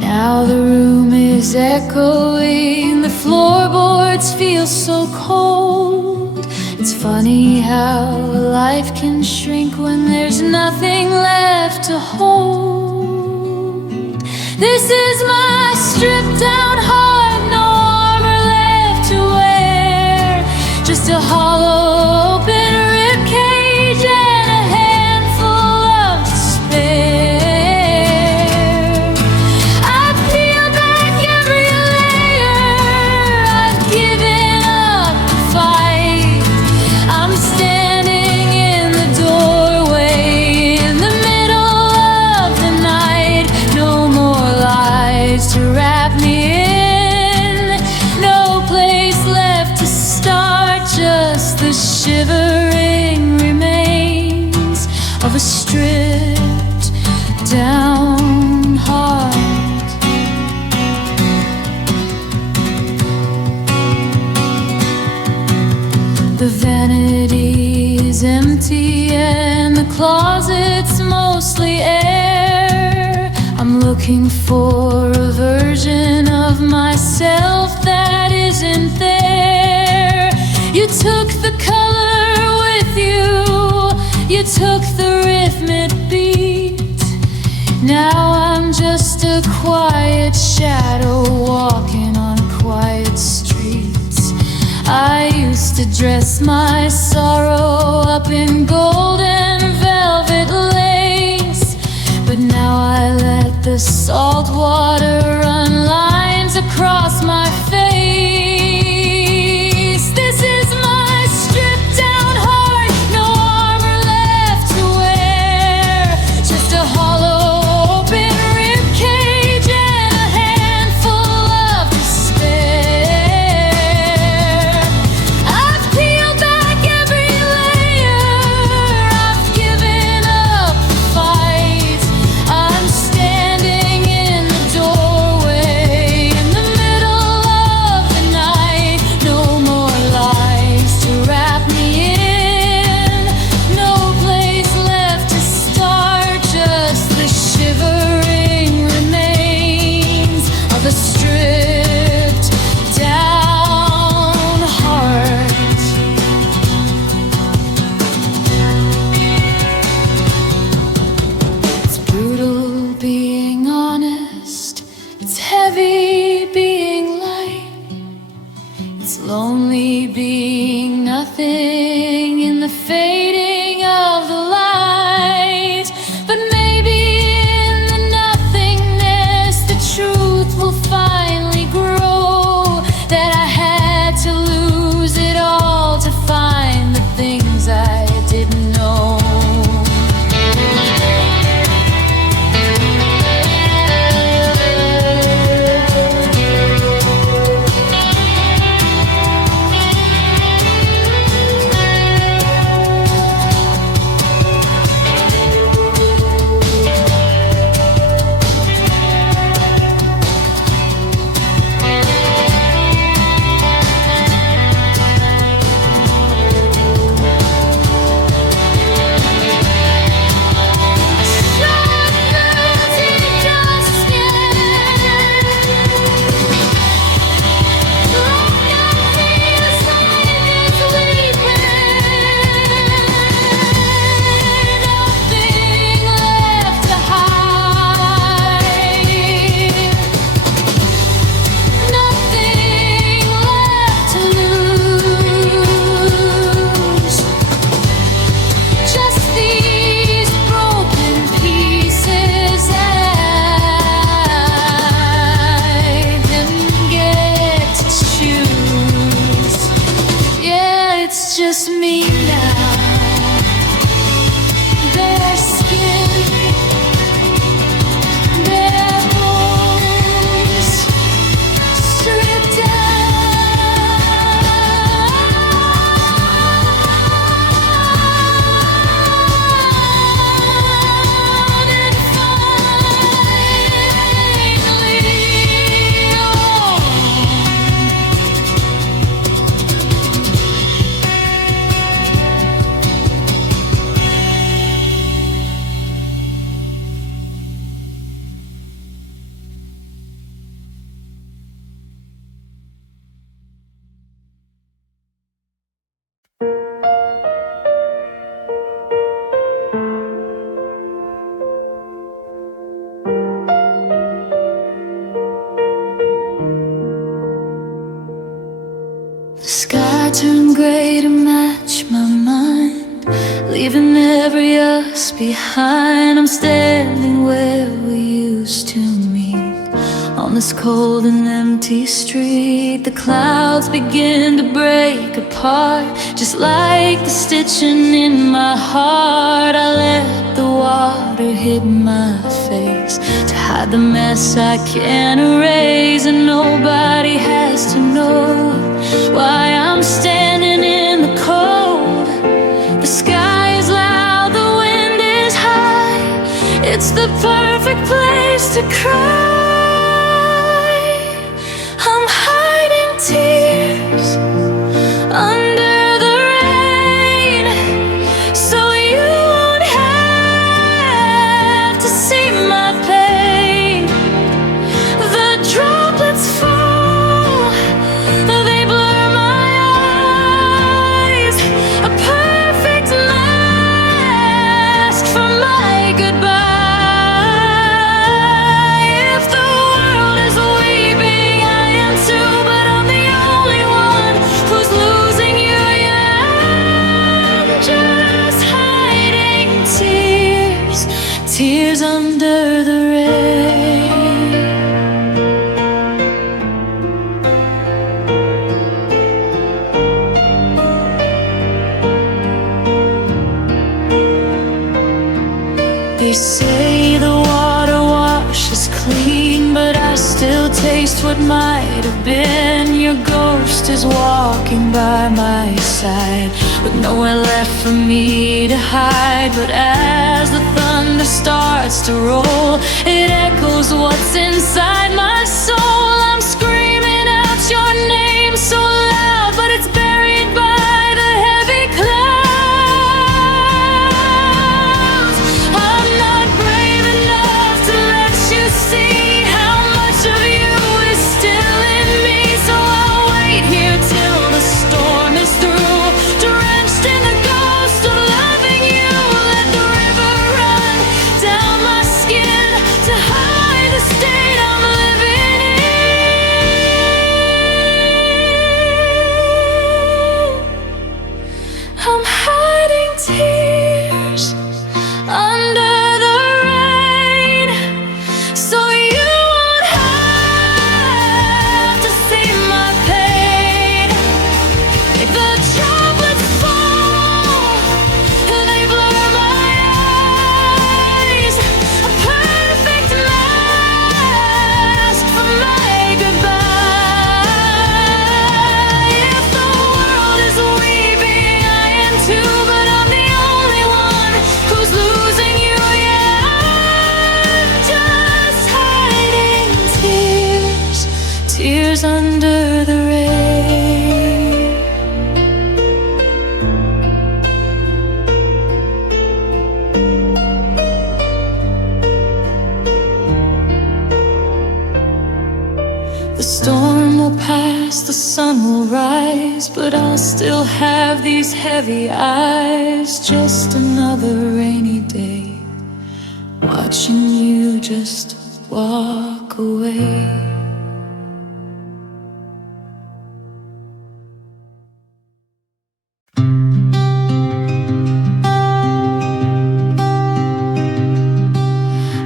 Now the room is echoing, the floorboards feel so cold. It's funny how life can shrink when there's nothing left to hold. This is my stripped down heart, no armor left to wear, just a hollow open rib cage and a handful of despair. I've peeled back every layer, I've given up the fight. I'm standing in the doorway in the middle of the night. No more lies to wrap me in, no place left to start, just the shivering remains of a stripped down heart. The vanity is empty and the closet's mostly air. I'm looking for a version of myself that isn't there. You took the color with you, you took the rhythmic beat. Now I'm just a quiet shadow walking on quiet streets. I used to dress my sorrow up in gold and velvet lace, but now I let the salt water run lines across my face. This is my stripped down heart, no armor left to wear, just a hollow open rib cage and a handful of despair. I've peeled back every layer, I've given up the fight. I'm standing in the doorway in the middle of behind. I'm standing where we used to meet, on this cold and empty street. The clouds begin to break apart, just like the stitching in my heart. I let the water hit my face to hide the mess I can't erase, and nobody has to know why I'm standing in the cold. The sky is loud, the wind is high. It's the perfect place to cry. I'm hiding tears under the rain, so you won't have to see my pain. The droplets fall, they blur my eyes, a perfect mask for my goodbye. If the world is weeping, I am too, but I'm the only one who's losing you. Yeah, I'm just hiding tears, tears under the rain. They say the water washes clean, but I still taste what might have been. Your ghost is walking by my side, with nowhere left for me to hide. But as the thunder starts to roll, it echoes what's inside my soul. I'm screaming out your name so loud, but it's buried by the heavy clouds. I'm not brave enough to let you see how much of you is still in me. So I'll wait here till the storm is through, drenched in the ghost of loving you. Let the river run down my skin to hide the state I'm living in. I'm hiding tears under the rain, so you won't have to see my pain. If the droplets fall, they blur my eyes, a perfect mask for my goodbye. If the world is weeping, I am too, but I'm the only one who's losing you. Yeah, I'm just hiding tears, tears under the rain. The storm will pass, the sun will rise, but I'll still have these heavy eyes. Just another rainy day, watching you just walk away.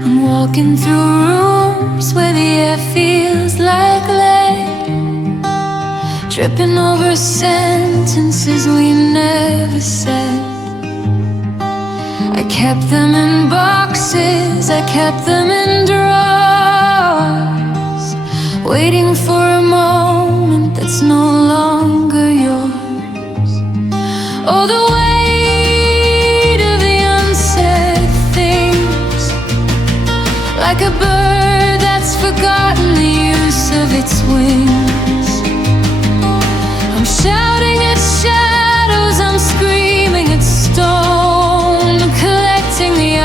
I'm walking through rooms where the air feels like lead, tripping over sentences we never said. I kept them in boxes, I kept them in drawers, waiting for a moment that's no longer yours. Oh, the weight of the unsaid things, like a bird that's forgotten the use of its wings. I'm shouting at shadows, I'm screaming at stone, collecting the I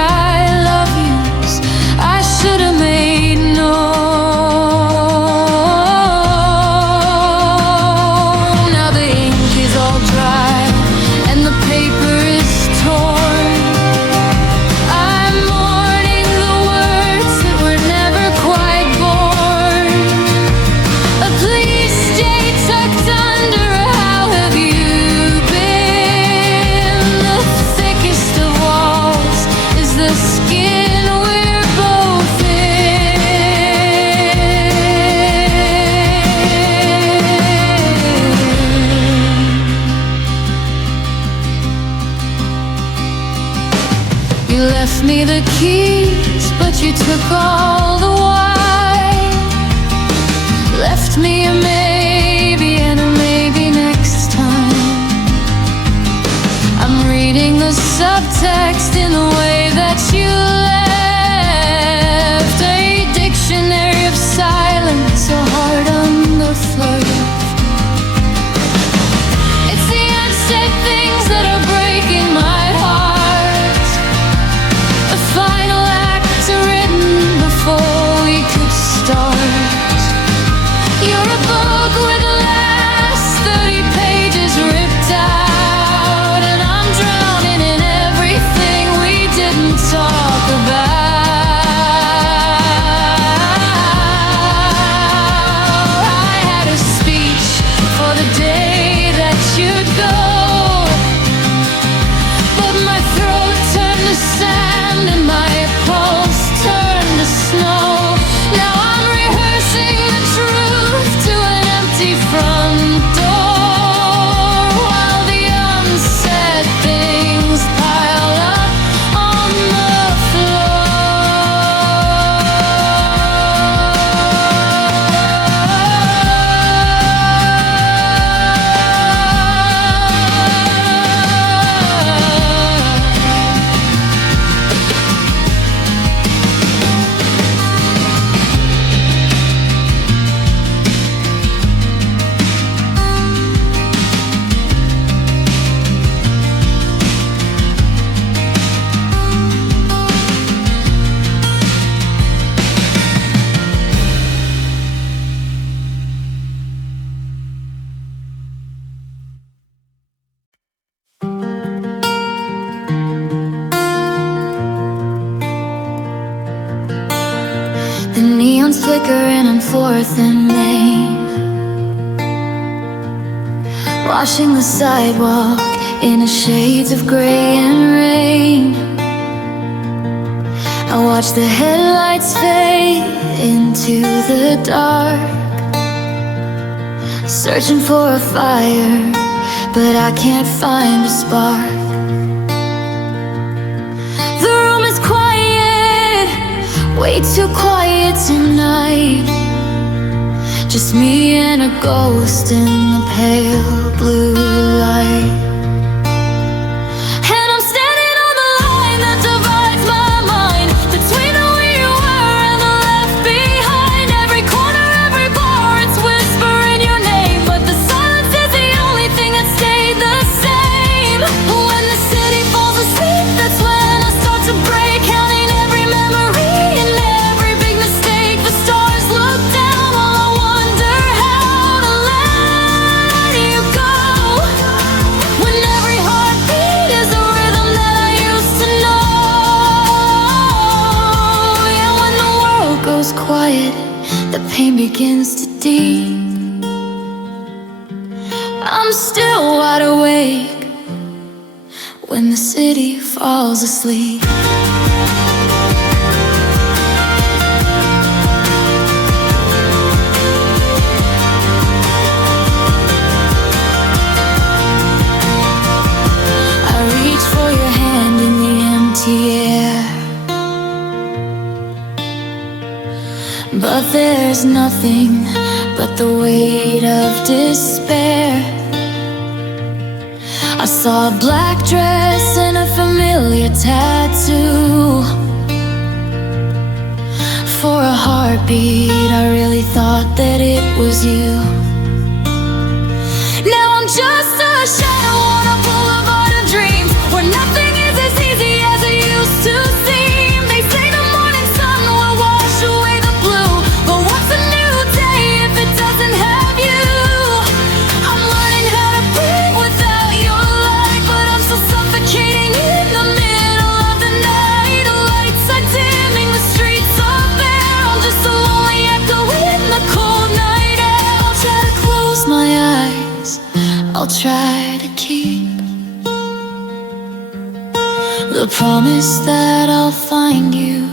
love yous I should have made known. Now the ink is all dry and the paper is torn. I'm mourning the words that were never quite born. Please me the keys, but you took all the wine. Left me a maybe and a maybe next time. I'm reading the subtext in the way that you left. A dictionary of silence, a heart on the floor. It's the unsaid things that are breaking my heart. The final act written before we could start. You're a book with the last 30 pages ripped out, and I'm drowning in everything we didn't talk about. I had a speech for the day that you'd go, but my throat turned to sand and my pulse turned to snow. Now I'm rehearsing the truth to an empty front door, while the unsaid things pile up on the The neon's flickering on 4th and Main, washing the sidewalk in a shades of gray and rain. I watch the headlights fade into the dark, searching for a fire, but I can't find a spark. The room is quiet, way too quiet tonight. Just me and a ghost in the pale blue light. And I'm standing on the line that divides my mind, between who you were and the left behind. Every corner, every bar, it's whispering your name, but the silence is the only thing that stayed the same. When the city falls asleep, that's when I start to break, counting every memory and every big mistake. The stars look down while I wonder how to let you go. When every heartbeat is a rhythm that I used to know. Yeah, when the world goes quiet, the pain begins to deep. I'm still wide awake when the city falls asleep. I reach for your hand in the empty air, but there's nothing but the weight of despair. I saw a black dress and a familiar tattoo. For a heartbeat, I really thought that it was you. Now I'm just a shadow on a boulevard of dreams, where nothing is as easy as it used to seem. They say the morning sun will wash away the blue, but what's a new day if it doesn't have you? I'm learning how to breathe without your light, but I'm still suffocating in the middle of the night. Lights are dimming, the streets are bare. I'm just a lonely echo in the cold night air. I'll try to close my eyes, I'll try to keep the promise that I'll find you